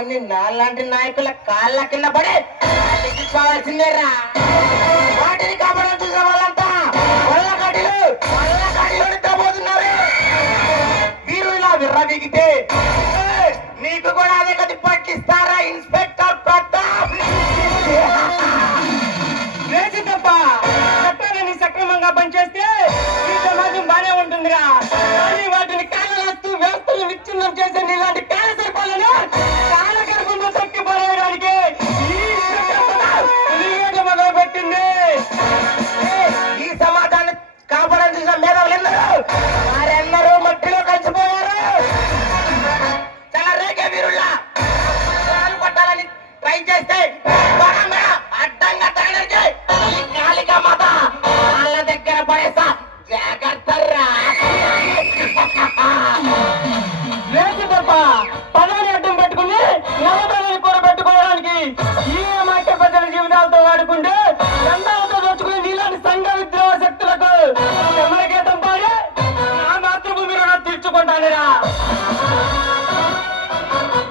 అవన్నీ నాలాంటి నాయకుల కాళ్ళ కింద పడి కావాల్సిందేరా. వాటిని కాపాడని చూసిన వాళ్ళంతా వల్లకాడిలో వీరు ఇలా విర్రబిగితే నీకు కూడా అదే కది పట్టిస్తారా ఇన్స్పెక్టర్ ప్రతాప్? వేసి తప్ప చట్టాలని సక్రమంగా పనిచేస్తే ఈ సమాజం బానే ఉంటుందిగా. కానీ వాటిని కాలరాస్తూ వ్యవస్థలు విచ్ఛిన్నం చేసే ఇలాంటి క్యాన్సర్ పాలను కాలగర్భంలో తొక్కి పడేయడానికి మొదలు పెట్టింది. ఈ సమాజాన్ని కాపాడని చూసిన మేధావులు వారెందరూ మట్టిలో కలిసిపోయారు. చాలా రేగే వీరుల్లా కొట్టాలని ట్రై చేస్తే అడ్డంగా తగలకి ఈ కాళిక మాత వాళ్ళ దగ్గర పడేసా జాగ్రత్తరా. వేసి తప్ప పదాన్ని అడ్డం పెట్టుకుని నవతలని కూర పెట్టుకోవడానికి ఈ మైక్య ప్రజల జీవితాలతో వాడుకుంటే గంధాలతో దోచుకుని నీలాంటి సంఘ విద్రోహ శక్తులకు సమరగీతం పాడి నా మాతృభూమి రుణం తీర్చుకుంటానురా.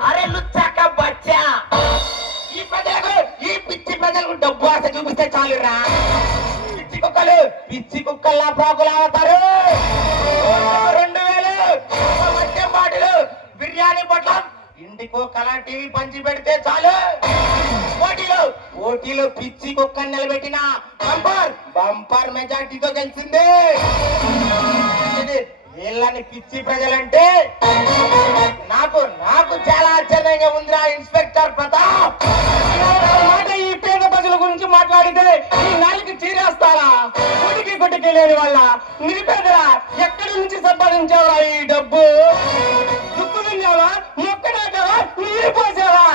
అరే లుచ్చాక బచ్చా, ఈ ప్రజలకు ఈ పిచ్చి ప్రజలకు డబ్బు ఆశ చూపిస్తే చాలురా. పిచ్చి కుక్కల్లా ప్రాకులు అవుతారు. 2000 మద్యం బాటిలు బిర్యానీ పొట్లం ఇంటికో కలర్ టీవీ పంచి పెడితే చాలు. ఓటీలో పిచ్చి కుక్కని నిలబెట్టిన బంపర్ మెజార్టీతో గెలిచింది. వీళ్ళని పిచ్చి ప్రజలంటే నాకు చాలా ఆశ్చర్యంగా ఉందిరా ఇన్స్పెక్టర్ ప్రతాప్. ఈ పేద ప్రజల గురించి మాట్లాడితే ఈ నాలుగు చీరేస్తారా? గుడికి లేని వాళ్ళ నిరుపేదరా ఎక్కడి నుంచి సంపాదించావా ఈ డబ్బు? దుక్కు తిన్నావా, మొక్కడాటావా, నీరు పోసావా?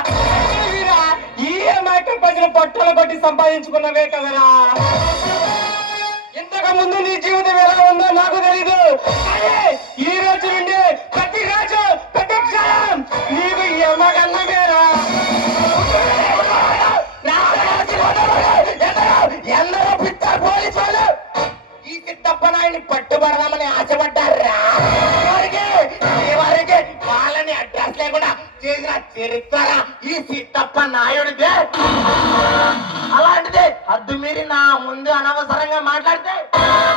ఈ మైకం ప్రజలు పట్టులు కొట్టి సంపాదించుకున్నవే కదరా. ఇంతకు ముందు నీ జీవితం ఎలా ఉందో నాకు తెలీదు. ఈ రోజు నుండి ప్రతి రోజు ప్రతి క్షణం నీకు ఎమ్మగన్నమేరా. ఎందరో పిచ్చారు పోలీసు వాళ్ళు ఈ సిద్ధప్ప నాయుడిని పట్టుబడదామని ఆశపడ్డారా. వారికి వాళ్ళని అడ్రస్ లేకుండా చేసిన చరిత్ర ఈ సిద్ధప్ప నాయుడిదే. అలాంటిదే హద్దు మీరి నా ముందు అనవసరంగా మాట్లాడితే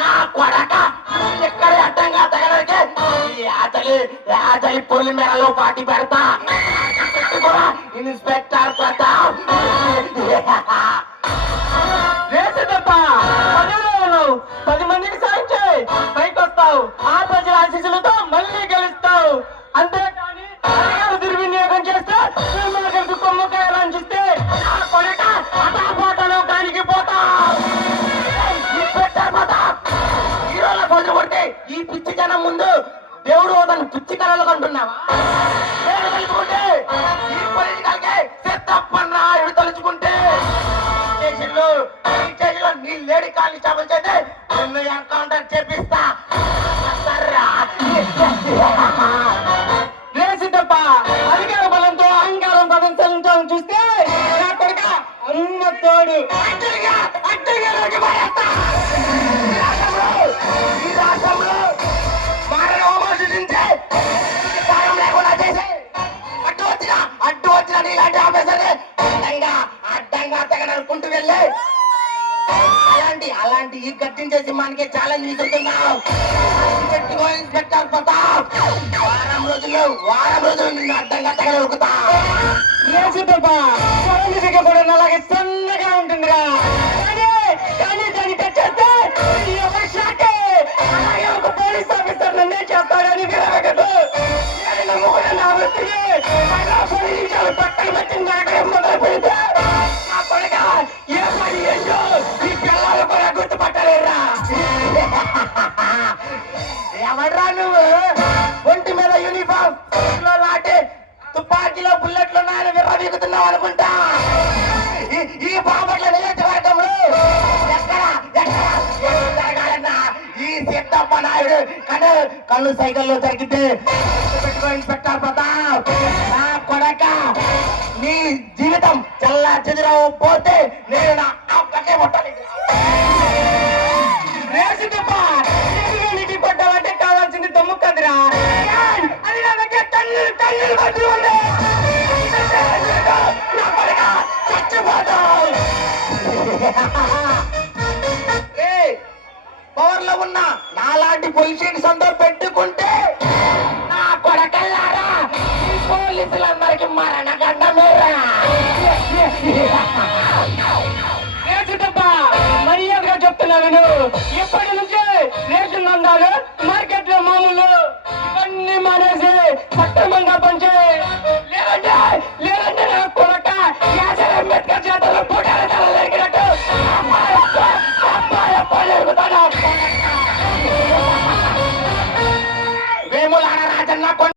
నా కొడక ఎక్కడే అడ్డంగా తగలడితే ఆచలి పొలి మేరలో పార్టీ పెడతా. ఇన్స్పెక్టర్ ప్రతాప్ వేసి తప్ప పనిలో ఉన్నావు, 10 మందికి సాయం చేయి, పైకి వస్తావు, ఆ ప్రజల ఆశీస్సులతో మళ్ళీ గెలుస్తావు. అంతేకాని అధికార దుర్వినియోగం చేస్తే కలిసి కొమ్మకాయలు అంచిస్తే దానికి పోతావు. హీరోల కొంచెం కొడితే ఈ పిచ్చి జనం ముందు దేవుడు తన పిచ్చి కళలు కంటున్నావా? నేను తలుచుకుంటే ఈ పొలిటికల్కే సిద్ధప్ప నాయుడు తలుచుకుంటే స్టేషన్లో నీ లేడీ కానిస్టేబుల్ చేస్తే నిన్ను ఎన్కౌంటర్ చేపిస్తా. వేసి తప్ప అధికార బలంతో అహంకారం ప్రదర్శించాలని చూస్తే నా కొడుక అన్న తోడు ఈ రాష్ట్రంలో మారణ విమోచించే సాయం లేకుండా చేసే అడ్డు వచ్చిన నీలాంటి ఆఫీసర్ని అడ్డంగా తెగననుకుంటూ వెళ్ళి అలాంటి ఈ గట్టించే సింహానికి ఛాలెంజ్ విసురుతున్నావు ఇన్స్పెక్టర్ ప్రతాప్. వారం రోజులు నిన్ను అడ్డంగా తెగనరుకుతా. వేసి తప్ప కూడా అలాగే సన్నగా ఉంటుందిరా. కానీ దాన్ని తెచ్చేస్తే అలాగే ఒక పోలీస్ ఆఫీసర్ నన్నే చేస్తాడని విరవగదు. పక్కన పెట్టింది మొదలు పెడితే ఆ కొడుక ఏ పని ఏంటో ఈ పిల్లలు కూడా గుర్తుపట్టలేరా. ఎవడ్రా నువ్వు? ఒంటి మీద యూనిఫామ్ లాంటి తుపాకీలో బుల్లెట్లు ఉన్నాయని విర్రవీగుతున్నావు అనుకుంటా. ఈ బాపట్ల నియోజకవర్గంలో జరగాలన్నా ఈ సిద్ధప్ప నాయుడు కళ్ళు సైకిల్లో జరిగితే పెట్టుకో ఇన్స్పెక్టర్ ప్రతాప్. నా కొడక నీ జీవితం చల్లా చెదిరవపోతే నేను నా అబ్బకే ముట్టలేదు. కొట్టాలంటే కావాల్సింది దమ్ము కదరా. అది నా దగ్గర తల్లి ఉంది. పవర్ లో ఉన్న నాలాంటి పొలిటీషియన్స్ అంతా పెట్టుకుంటే నా కొడకల్లారా ఈ పోలీసులందరికీ మరణ గండమేరా. మర్యాదగా చెప్తున్నా విను. ఎప్పటి నుంచి రేషన్ దందాలు, మార్కెట్ లో మామూలు ఇవన్నీ మానేసి సక్రమంగా